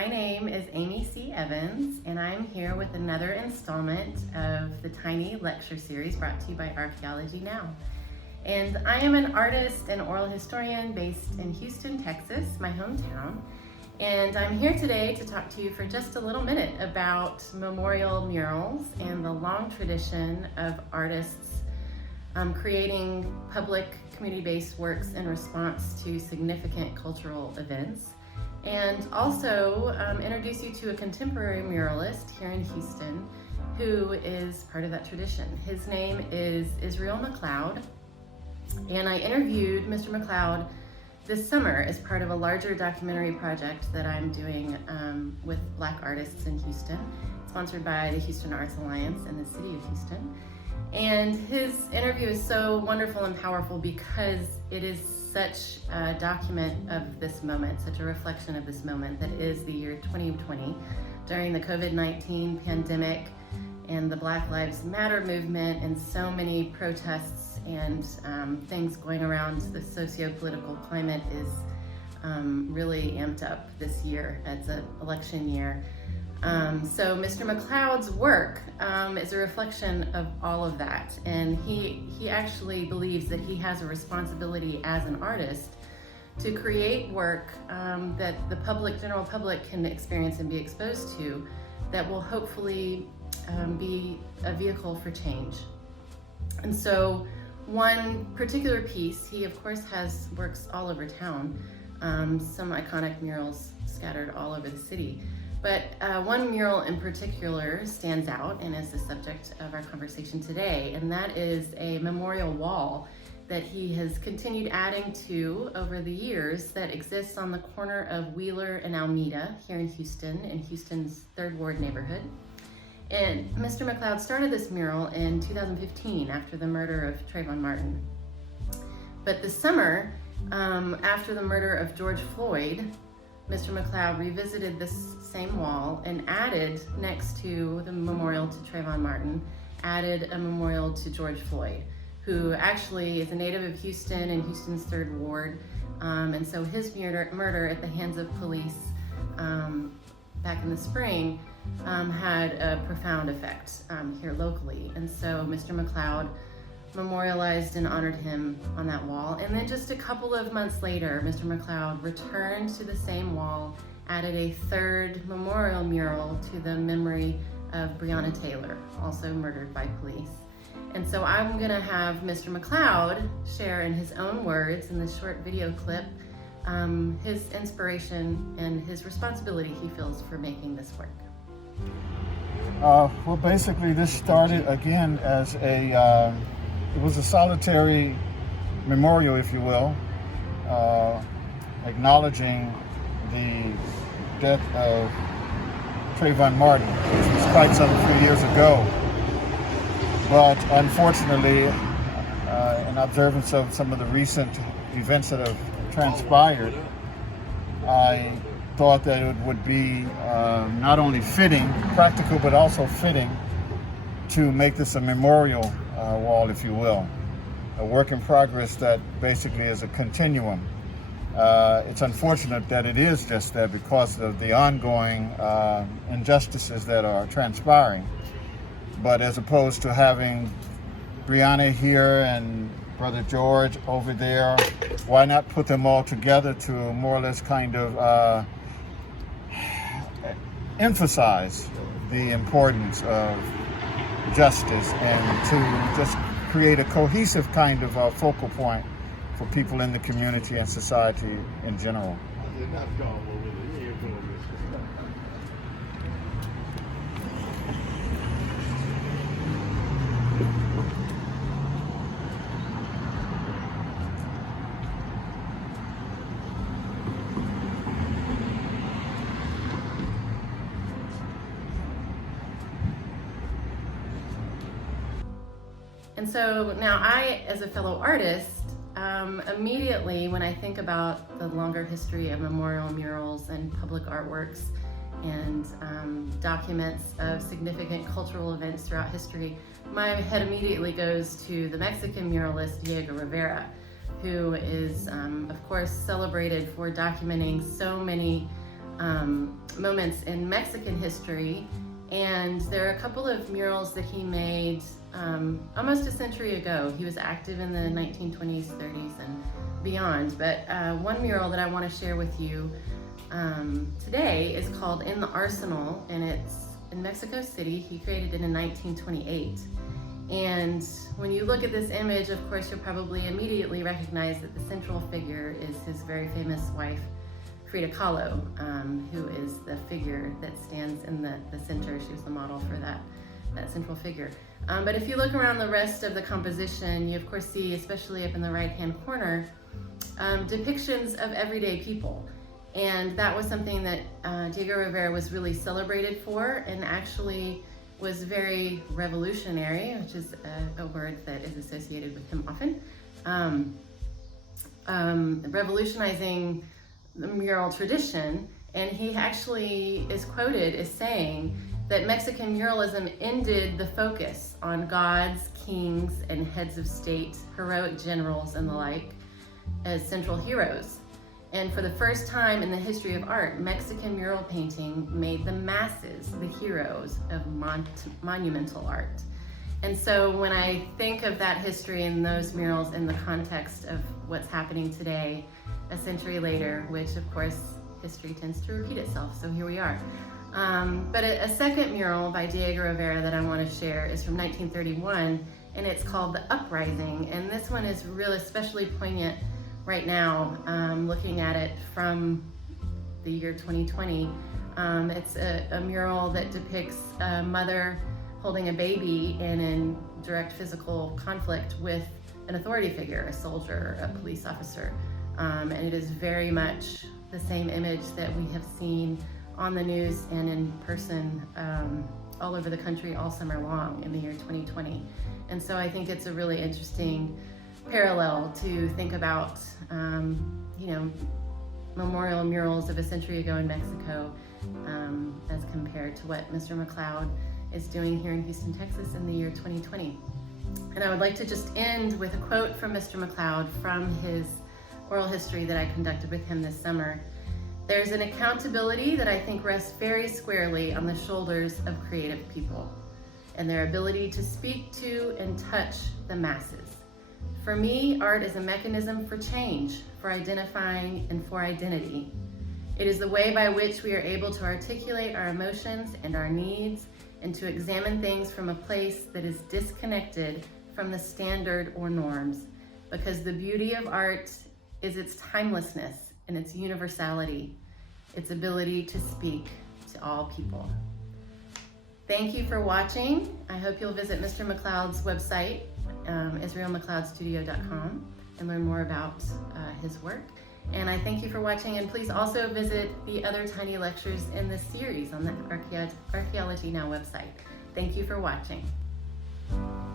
My name is Amy C. Evans, and I'm here with another installment of the Tiny Lecture Series brought to you by Archaeology Now. And I am an artist and oral historian based in Houston, Texas, my hometown. And I'm here today to talk to you for just a little minute about memorial murals and the long tradition of artists creating public community-based works in response to significant cultural events. And also introduce you to a contemporary muralist here in Houston who is part of that tradition. His name is Israel McCloud, and I interviewed Mr. McCloud this summer as part of a larger documentary project that I'm doing with Black artists in Houston, sponsored by the Houston Arts Alliance and the City of Houston. And his interview is so wonderful and powerful because it is such a document of this moment, such a reflection of this moment that is the year 2020 during the COVID-19 pandemic and the Black Lives Matter movement and so many protests and things going around. The socio-political climate is really amped up this year as an election year. So Mr. McCloud's work is a reflection of all of that, and he actually believes that he has a responsibility as an artist to create work that the general public can experience and be exposed to that will hopefully be a vehicle for change. And so one particular piece, he of course has works all over town, some iconic murals scattered all over the city. But one mural in particular stands out and is the subject of our conversation today, and that is a memorial wall that he has continued adding to over the years that exists on the corner of Wheeler and Alameda here in Houston's 3rd Ward neighborhood. And Mr. McCloud started this mural in 2015 after the murder of Trayvon Martin. But this summer, after the murder of George Floyd, Mr. McCloud revisited this same wall and added, next to the memorial to Trayvon Martin, added a memorial to George Floyd, who actually is a native of Houston and Houston's 3rd Ward. And so his murder at the hands of police back in the spring had a profound effect here locally. And so Mr. McCloud memorialized and honored him on that wall. And then just a couple of months later, Mr. McCloud returned to the same wall, added a 3rd memorial mural to the memory of Breonna Taylor, also murdered by police. And so I'm gonna have Mr. McCloud share in his own words in this short video clip his inspiration and his responsibility he feels for making this work. Well, basically this started again as it was a solitary memorial, if you will, acknowledging the death of Trayvon Martin, which was quite some few years ago. But unfortunately, in observance of some of the recent events that have transpired, I thought that it would be not only fitting, practical, but also fitting to make this a memorial wall, if you will, a work in progress that basically is a continuum. It's unfortunate that it is just that because of the ongoing injustices that are transpiring. But as opposed to having Breonna here and Brother George over there, why not put them all together to more or less kind of emphasize the importance of justice and to just create a cohesive kind of focal point for people in the community and society in general. And so now I, as a fellow artist, immediately when I think about the longer history of memorial murals and public artworks and documents of significant cultural events throughout history, my head immediately goes to the Mexican muralist Diego Rivera, who is, of course, celebrated for documenting so many moments in Mexican history. And there are a couple of murals that he made almost a century ago. He was active in the 1920s, 30s, and beyond. But one mural that I want to share with you today is called In the Arsenal, and it's in Mexico City. He created it in 1928. And when you look at this image, of course, you'll probably immediately recognize that the central figure is his very famous wife, Frida Kahlo, who is the figure that stands in the center. She was the model for that central figure. But if you look around the rest of the composition, you of course see, especially up in the right-hand corner, depictions of everyday people. And that was something that Diego Rivera was really celebrated for, and actually was very revolutionary, which is a word that is associated with him often, revolutionizing the mural tradition. And he actually is quoted as saying that Mexican muralism ended the focus on gods, kings, and heads of state, heroic generals, and the like as central heroes. And for the first time in the history of art, Mexican mural painting made the masses the heroes of monumental art. And so when I think of that history and those murals in the context of what's happening today, a century later, which of course history tends to repeat itself, so here we are. But a second mural by Diego Rivera that I want to share is from 1931, and it's called The Uprising. And this one is really especially poignant right now, looking at it from the year 2020. It's a mural that depicts a mother holding a baby and in direct physical conflict with an authority figure, a soldier, a police officer. And it is very much the same image that we have seen on the news and in person all over the country all summer long in the year 2020. And so I think it's a really interesting parallel to think about, memorial murals of a century ago in Mexico as compared to what Mr. McCloud is doing here in Houston, Texas in the year 2020. And I would like to just end with a quote from Mr. McCloud from his oral history that I conducted with him this summer. "There's an accountability that I think rests very squarely on the shoulders of creative people and their ability to speak to and touch the masses. For me, art is a mechanism for change, for identifying, and for identity. It is the way by which we are able to articulate our emotions and our needs and to examine things from a place that is disconnected from the standard or norms, because the beauty of art is its timelessness and its universality, its ability to speak to all people." Thank you for watching. I hope you'll visit Mr. McCloud's website, israelmccloudstudio.com, and learn more about his work. And I thank you for watching, and please also visit the other tiny lectures in this series on the Archaeology Now website. Thank you for watching.